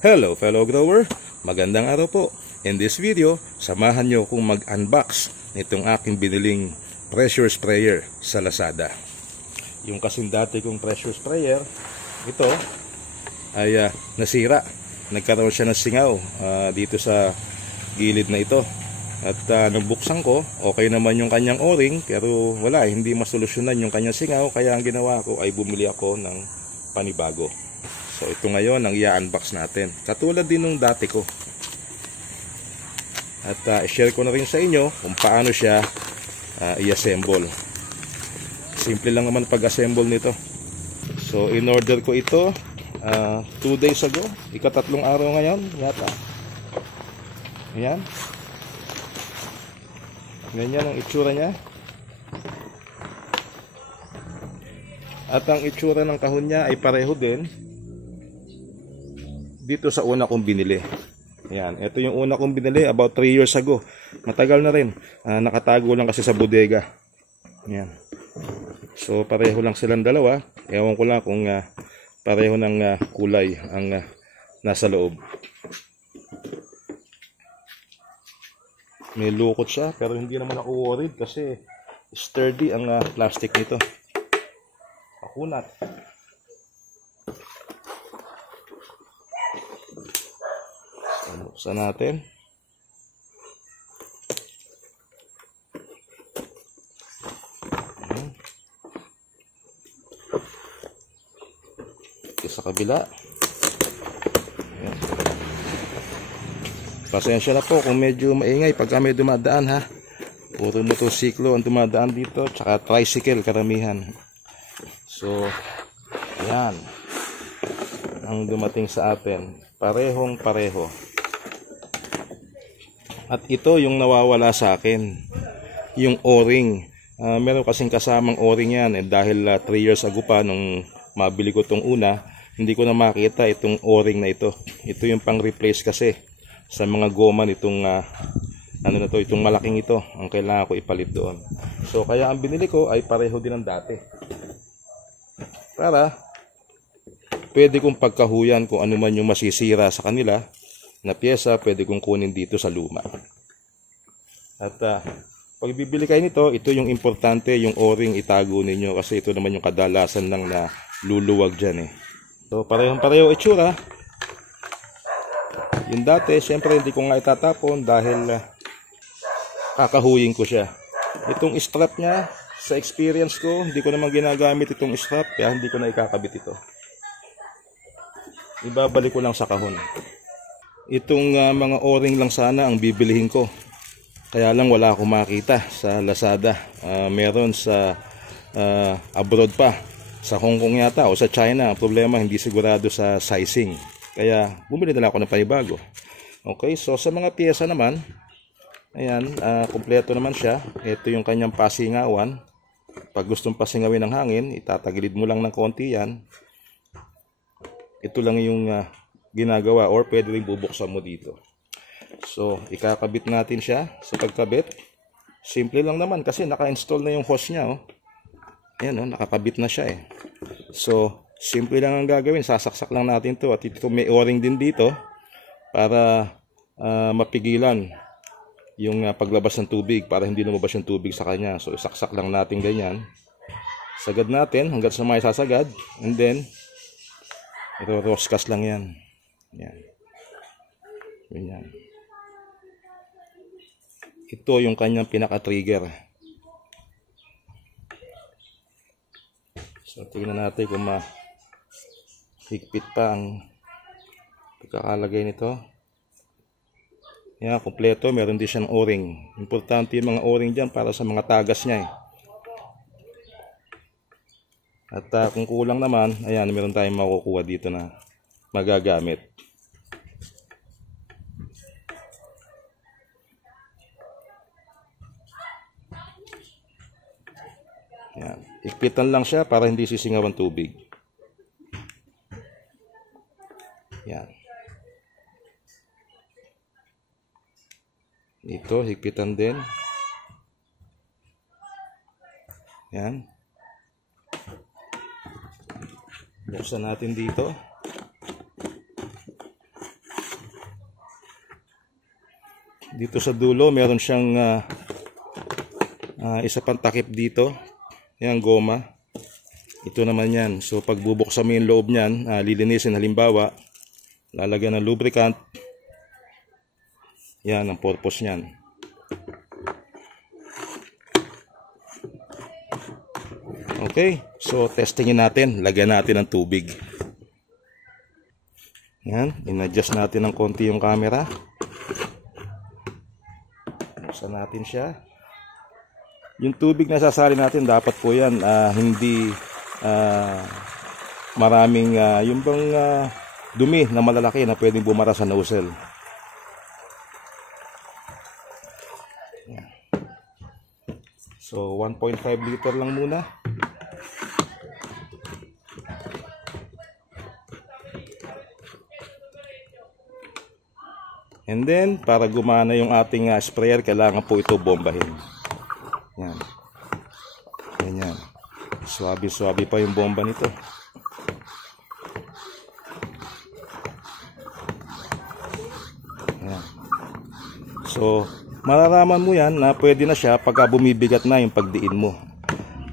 Hello fellow grower, magandang araw po. In this video, samahan nyo kung mag-unbox nitong aking biniling pressure sprayer sa Lazada. Yung kasing dati kong pressure sprayer, ito ay nasira. Nagkaroon siya ng singaw dito sa gilid na ito. At nung buksan ko, okay naman yung kanyang o-ring, pero wala, hindi masolusyonan yung kanyang singaw. Kaya ang ginawa ko ay bumili ako ng panibago. So ito ngayon ang i-unbox natin. Katulad din nung dati ko. At i-share ko na rin sa inyo kung paano siya i-assemble. Simple lang naman pag-assemble nito. So in-order ko ito 2 days ago. Ika-3 araw ngayon yata. Ayan. Ganyan ang itsura niya. At ang itsura ng kahon niya ay pareho din dito sa una kong binili. Ayan, ito yung una kong binili about 3 years ago. Matagal na rin. Nakatago lang kasi sa bodega. Ayan. So pareho lang silang dalawa. Ewan ko lang kung pareho ng kulay ang nasa loob. May lukot siya pero hindi naman ako worried kasi sturdy ang plastic nito. Pakunat. Buksan natin. Ito sa kabila. Ayan. Pasensya na po kung medyo maingay pag kami dumadaan ha. Puro motosiklo ang dumadaan dito, tsaka tricycle karamihan. So, ayan. Ang dumating sa atin, parehong pareho. At ito yung nawawala sa akin, yung o-ring. Meron kasing kasamang o-ring yan dahil 3 years ago pa nung mabili ko itong una, hindi ko na makita itong o-ring na ito. Ito yung pang-replace kasi sa mga goma nitong itong malaking ito. Ang kailangan ko ipalit doon. So kaya ang binili ko ay pareho din ng dati. Para pwede kong pagkahuyan kung ano man yung masisira sa kanila na pyesa, pwede kong kunin dito sa luma. At pag bibili kayo nito, ito yung importante, yung o-ring itago ninyo kasi ito naman yung kadalasan lang na luluwag dyan eh. So parehong-pareho itsura. Yung dati, syempre hindi ko nga itatapon dahil kakahuyin ko siya. Itong strap niya, sa experience ko, hindi ko naman ginagamit itong strap kaya hindi ko na ikakabit ito. Ibabalik ko lang sa kahon. Itong mga o-ring lang sana ang bibilihin ko. Kaya lang wala akong makita sa Lazada. Meron sa abroad pa. Sa Hong Kong yata o sa China. Ang problema hindi sigurado sa sizing. Kaya bumili na lang ako ng panibago. Okay, so sa mga piyesa naman, ayan, kumpleto naman siya. Ito yung kanyang pasingawan. Pag gustong pasingawin ng hangin, itatagilid mo lang ng konti yan. Ito lang yung ginagawa or pwede rin bubuksan mo dito. So ikakabit natin siya. Sa pagkabit, simple lang naman kasi naka-install na yung hose nya. Ayan, nakakabit na siya eh. So simple lang ang gagawin, sasaksak lang natin to. At ito may o-ring din dito para mapigilan yung paglabas ng tubig, para hindi lumabas yung tubig sa kanya. So isaksak lang natin ganyan, sagad natin hanggang sa may sasagad, and then ito roscas lang yan. Yan. Ganyan. Ito yung kanyang pinaka-trigger. So tingnan natin kung mahigpit pa ang pagkakalagay nito. Yan, kompleto. Meron din siyang o-ring. Importante yung mga o-ring dyan para sa mga tagas niya eh. At kung kulang naman, ayan, meron tayong makukuha dito na magagamit. Yan. Ikpitan lang siya para hindi sisingaw ang tubig. Yan. Ito, higpitan din. Yan. Buksan natin dito. Dito sa dulo, meron siyang isa pang takip dito. Yan, goma. Ito naman yan. So, pag bubuksan mo yung loob niyan, lilinisin halimbawa, lalagyan ng lubricant. Yan ang purpose niyan. Okay, so testingin natin. Lagyan natin ng tubig. Yan, in-adjust natin ng konti yung camera. Buksan natin siya. Yung tubig na sasali natin, dapat po yan hindi maraming yung bang dumi na malalaki na pwedeng bumara sa nozzle. Yan. So 1.5 liter lang muna. And then, para gumana yung ating sprayer, kailangan po ito bombahin. Yan. Ganyan. Swabe-swabe pa yung bomba nito. Yan. So, mararaman mo yan na pwede na siya pagka bumibigat na yung pagdiin mo.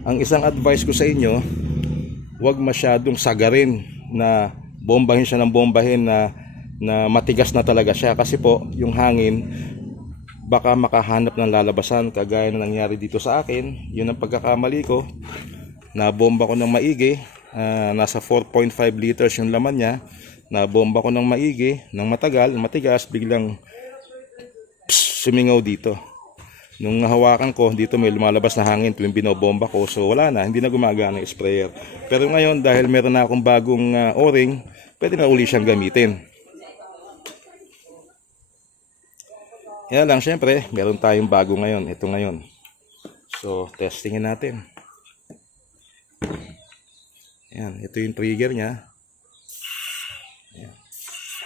Ang isang advice ko sa inyo, huwag masyadong sagarin na bombahin siya ng bombahin na matigas na talaga siya, kasi po yung hangin baka makahanap ng lalabasan, kagaya na nangyari dito sa akin. Yun ang pagkakamali ko. Nabomba ko ng maigi, nasa 4.5 liters yung laman niya. Nabomba ko ng maigi, ng matigas, biglang sumingaw dito. Nung hawakan ko, dito may lumalabas na hangin tuwing binobomba ko. So wala na, hindi na gumagana yung sprayer. Pero ngayon, dahil meron na akong bagong o-ring, pwede na uli siyang gamitin. Yan lang, syempre, meron tayong bago ngayon. Ito ngayon. So, testingin natin. Yan, ito yung trigger niya. Yan.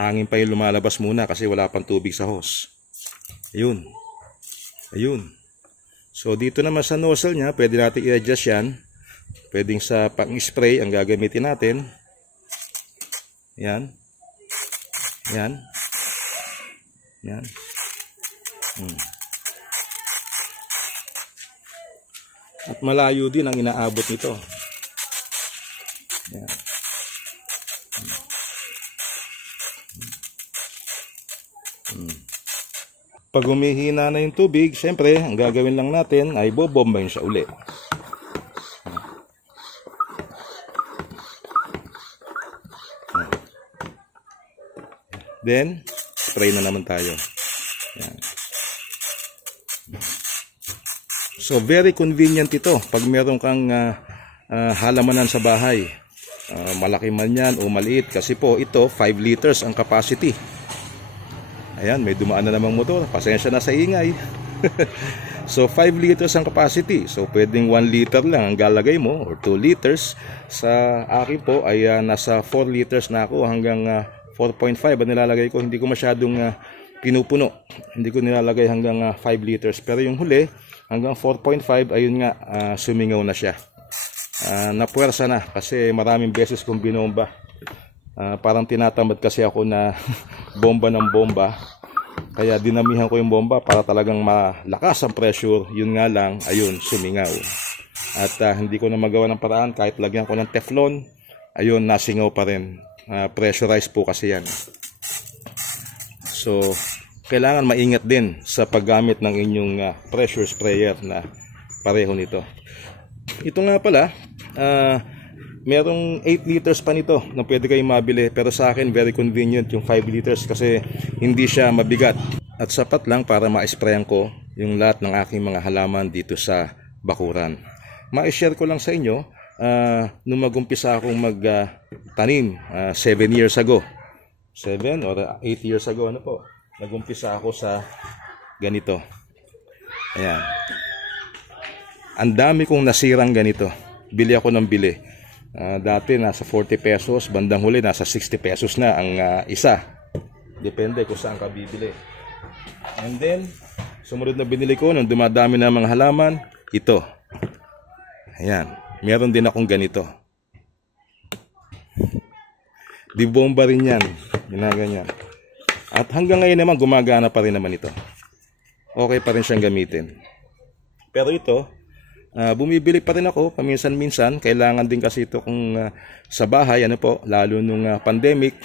Hangin pa yung lumalabas muna kasi wala pang tubig sa hose. Ayun. Ayun. So, dito naman sa nozzle niya, pwede natin i-adjust yan. Pwedeng sa pang-spray ang gagamitin natin. Yan. Yan. Yan. At malayo din ang inaabot nito. Yan. Pag humihina na yung tubig, siyempre, ang gagawin lang natin ay bobombahin siya uli. Then, spray na naman tayo. Yan. So, very convenient ito pag meron kang halamanan sa bahay. Malaki man yan o maliit, kasi po ito 5 liters ang capacity. Ayan, may dumaan na namang motor. Pasensya na sa ingay. So, 5 liters ang capacity. So, pwedeng 1 liter lang ang galagay mo or 2 liters. Sa akin po ay nasa 4 liters na ako hanggang 4.5 ang nilalagay ko. Hindi ko masyadong pinupuno. Hindi ko nilalagay hanggang 5 liters. Pero yung huli, hanggang 4.5, ayun nga, sumingaw na siya. Napuwersa na kasi maraming beses kong binomba. Parang tinatamad kasi ako na bomba ng bomba. Kaya dinamihan ko yung bomba para talagang malakas ang pressure. Yun nga lang, ayun, sumingaw. At hindi ko na magawa ng paraan kahit lagyan ko ng Teflon. Ayun, nasingaw pa rin. Pressurized po kasi yan. So, kailangan maingat din sa paggamit ng inyong pressure sprayer na pareho nito. Ito nga pala, merong 8 liters pa nito na pwede kayong mabili. Pero sa akin, very convenient yung 5 liters kasi hindi siya mabigat. At sapat lang para ma-sprayan ko yung lahat ng aking mga halaman dito sa bakuran. Ma-share ko lang sa inyo, nung mag-umpisa akong magtanim 7 years ago. 7 or 8 years ago, ano po? Nag-umpisa ako sa ganito. Ayan. Ang dami kong nasirang ganito. Bili ako ng bili. Dati nasa 40 pesos, bandang huli nasa 60 pesos na ang isa. Depende kung saan ka bibili. And then, sumunod na binili ko nung dumadami na mga halaman, ito. Ayan. Meron din akong ganito. Di bomba rin yan. Ginaganyan. At hanggang ngayon naman, gumagana pa rin naman ito. okay pa rin siyang gamitin. Pero ito, bumibili pa rin ako paminsan-minsan. Kailangan din kasi ito kung sa bahay, ano po, lalo nung pandemic,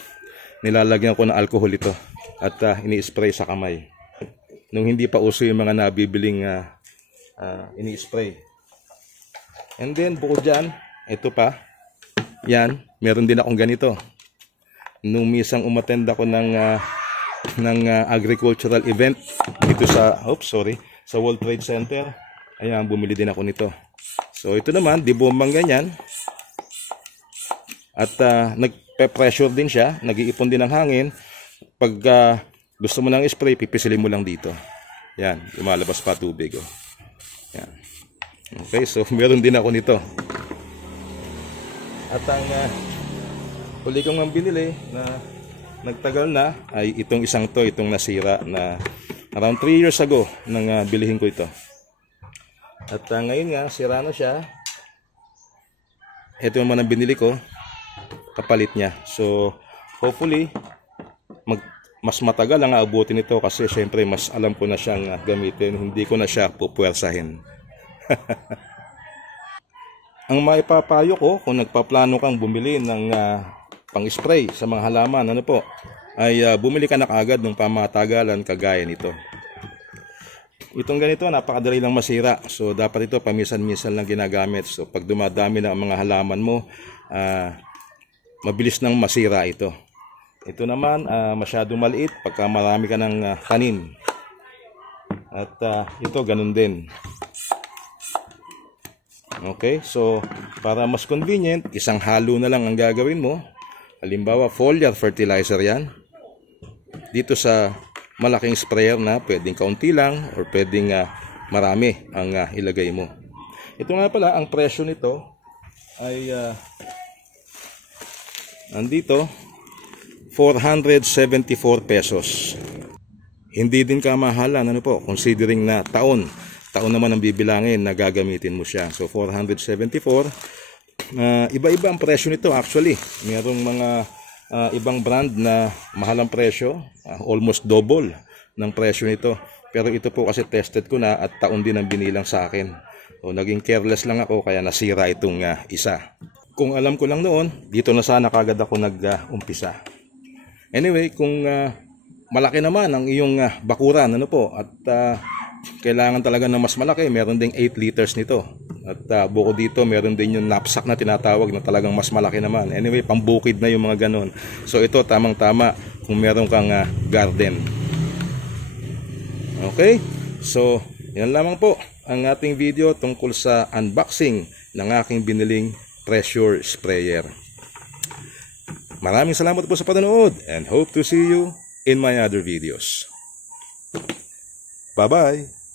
nilalagyan ko ng alcohol ito at ini-spray sa kamay. Nung hindi pa uso yung mga nabibiling ini-spray. And then bukod dyan, ito pa, yan, meron din akong ganito. Nung misang umattend ako ng agricultural event dito sa, sa World Trade Center, ayan, bumili din ako nito. So ito naman, di bombang ganyan. At nagpe-pressure din siya, nag-iipon din ng hangin. Pag gusto mo ng spray, pipisilin mo lang dito. Yan, lumalabas pa tubig. Oh. Yan. Okay, so meron din ako nito. At ang huli kong ang binili na nagtagal na ay itong isang to, itong nasira na around 3 years ago nang bilihin ko ito. At ngayon nga, sira na siya. Ito naman ang binili ko, kapalit niya. So, hopefully, mas matagal ang aabutin ito kasi syempre mas alam ko na siyang gamitin. Hindi ko na siya pupuwersahin. Ang maipapayo ko kung nagpaplano kang bumili ng pang-spray sa mga halaman, ano po, ay bumili ka na kaagad ng pamatagalan kagaya nito. Itong ganito, napakadali lang masira. So, dapat ito paminsan-minsan lang ginagamit. So, pag dumadami na ang mga halaman mo, mabilis nang masira ito. Ito naman, masyadong maliit pagka marami ka ng tanim. At ito, ganun din. Okay, so, para mas convenient, isang halo na lang ang gagawin mo. Halimbawa, foliar fertilizer yan. Dito sa malaking sprayer na pwedeng kaunti lang or pwedeng marami ang ilagay mo. Ito nga pala, ang presyo nito ay nandito 474 pesos. Hindi din kamahalan, ano po, considering na taon naman ang bibilangin na gagamitin mo siya. So 474. Iba-iba ang presyo nito actually. Mayroong mga ibang brand na mahal ang presyo, almost double ng presyo nito. Pero ito po kasi tested ko na at taon din ang binilang sa akin. So, naging careless lang ako kaya nasira itong isa. Kung alam ko lang noon, dito na sana kagad ako nag-umpisa. Anyway, kung malaki naman ang iyong bakuran, ano po, at kailangan talaga ng mas malaki, meron ding 8 liters nito. At bukod dito, meron din yung knapsack na tinatawag na talagang mas malaki naman. Anyway, pambukid na yung mga ganon. So ito, tamang-tama kung meron kang garden. Okay? So, yan lamang po ang ating video tungkol sa unboxing ng aking biniling pressure sprayer. Maraming salamat po sa panonood and hope to see you in my other videos. Bye-bye!